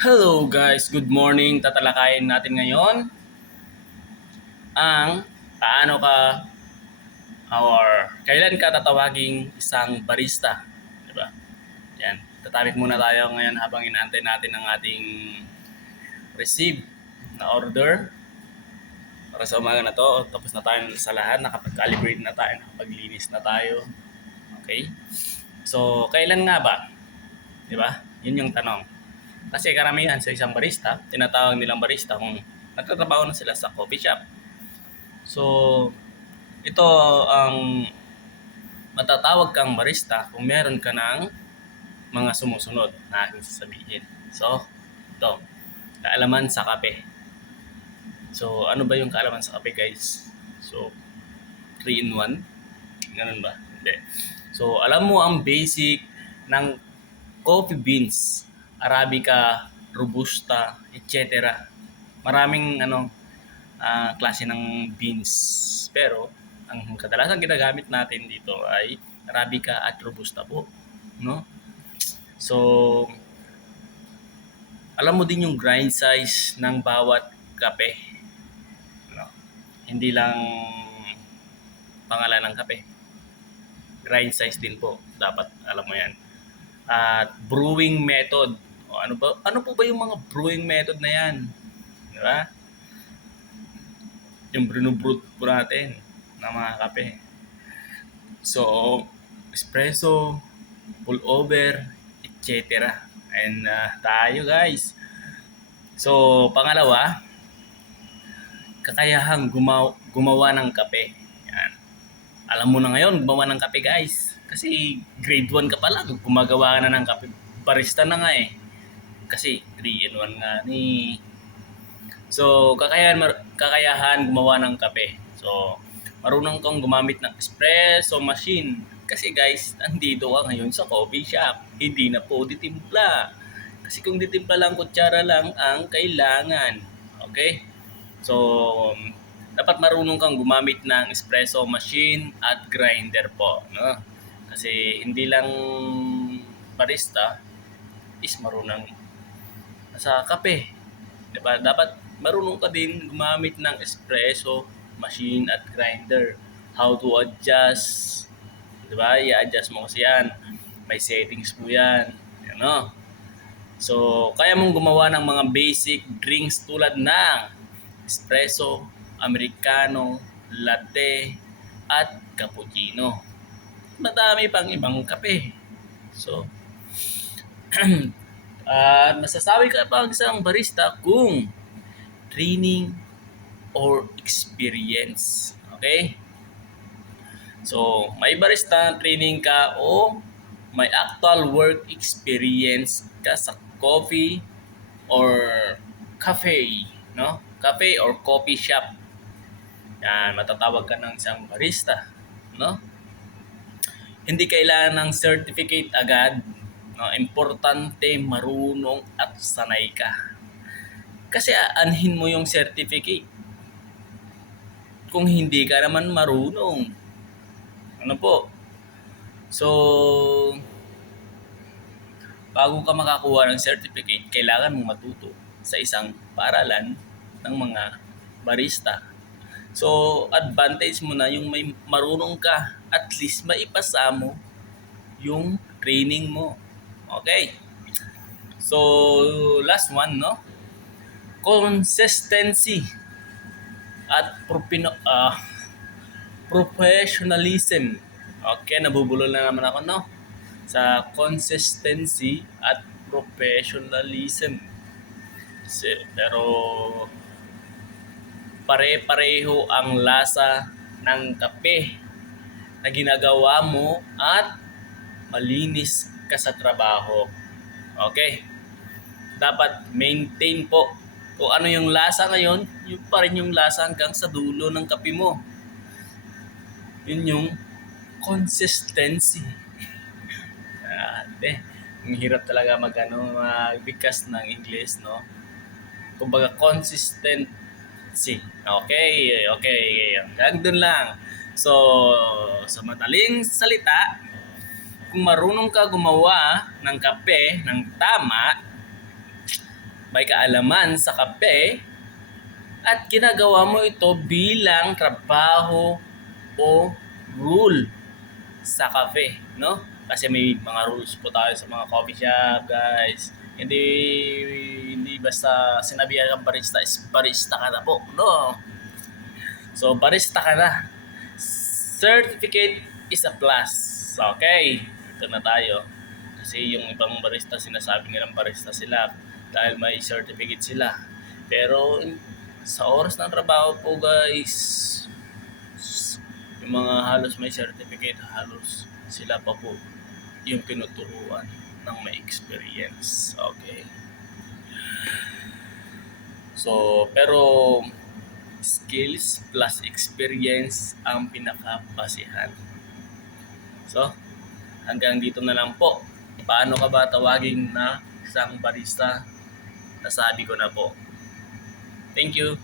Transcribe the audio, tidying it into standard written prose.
Hello guys, good morning. Tatalakayin natin ngayon ang paano ka or kailan ka tatawaging isang barista, 'di ba? Yan. Tatapik muna tayo ngayon habang inaantay natin ang ating receive na order para sa umaga na to. Tapos na tayo sa lahat, nakapag-calibrate na tayo, nakapaglinis na tayo. Okay? So, kailan nga ba? 'Di ba? Yun yung tanong. Kasi karamihan sa isang barista, tinatawag nilang barista kung nagtatrabaho na sila sa coffee shop. So, ito ang matatawag kang barista kung meron ka ng mga sumusunod na aking sasabihin. So, ito, kaalaman sa kape. So, ano ba yung kaalaman sa kape, guys? So, 3 in 1? Ganun ba? Hindi. So, alam mo ang basic ng coffee beans, Arabica, Robusta, etc. Maraming klase ng beans. Pero ang kadalasan ginagamit natin dito ay Arabica at Robusta po, no? So, alam mo din yung grind size ng bawat kape, no? Hindi lang pangalan ng kape. Grind size din po, dapat alam mo 'yan. At brewing method. O ano po ba yung mga brewing method na 'yan? Di ba? Yung brew po natin ng mga kape. So, espresso, pull over, etc. And tayo guys. So, pangalawa, kakayahang gumawa ng kape. Yan. Alam mo na ngayon, gumawa ng kape guys. Kasi grade 1 ka pa lang, gumagawa ka na ng kape. Barista na nga eh. Kasi 3 in 1 nga ni. So, kakayahan gumawa ng kape. So, marunong kang gumamit ng espresso machine. Kasi guys, nandito ka ngayon sa coffee shop. Hindi na po ditimpla. Kasi kung ditimpla lang, kutsara lang ang kailangan. Okay? So, dapat marunong kang gumamit ng espresso machine at grinder po. No? Kasi hindi lang barista is marunong sa kape. Diba? Dapat marunong ka din gumamit ng espresso machine at grinder. How to adjust. Diba? I-adjust mo kasi yan. May settings mo yan. Ano? So, kaya mong gumawa ng mga basic drinks tulad ng espresso, americano, latte, at cappuccino. Madami pang ibang kape. So, masasabi ka pa isang barista kung training or experience. Okay? So, may barista training ka o may actual work experience ka sa coffee or cafe, no? Cafe or coffee shop. Yan, matatawag ka ng isang barista, no? Hindi kailangan ng certificate agad. No? Importante marunong at sanay ka. Kasi aanhin mo yung certificate kung hindi ka naman marunong. Ano po? So, bago ka makakuha ng certificate, kailangan mong matuto sa isang paaralan ng mga barista. So, advantage mo na yung may marunong ka, at least maipasa mo yung training mo. Okay? So, last one, no? Consistency at professionalism. Okay, nabubulol na naman ako, no? Sa consistency at professionalism. Pero pare-pareho ang lasa ng kape na ginagawa mo at malinis ka sa trabaho. Okay? Dapat maintain po kung ano yung lasa ngayon, yun pa rin yung lasa hanggang sa dulo ng kape mo. Yun yung consistency. Ang hirap talaga magbigkas ng English, no? Kumbaga consistency. Okay. Hanggang doon lang. So, sa madaling salita, kung marunong ka gumawa ng kape ng tama, may kaalaman sa kape at ginagawa mo ito bilang trabaho o rule sa cafe, no? Kasi may mga rules po tayo sa mga coffee shop, guys. Hindi basta sinabihan kang barista is barista ka na po, no? So, barista ka na. Certificate is a plus. Okay, ito na tayo. Kasi yung ibang barista, sinasabi nilang barista sila dahil may certificate sila. Pero sa oras ng trabaho po, guys, yung mga halos may certificate, halos sila pa po yung tinuturuan ng may experience. Okay. So, pero skills plus experience ang pinakabasihan. So, hanggang dito na lang po. Paano ka ba tawagin na isang barista? Nasabi ko na po. Thank you.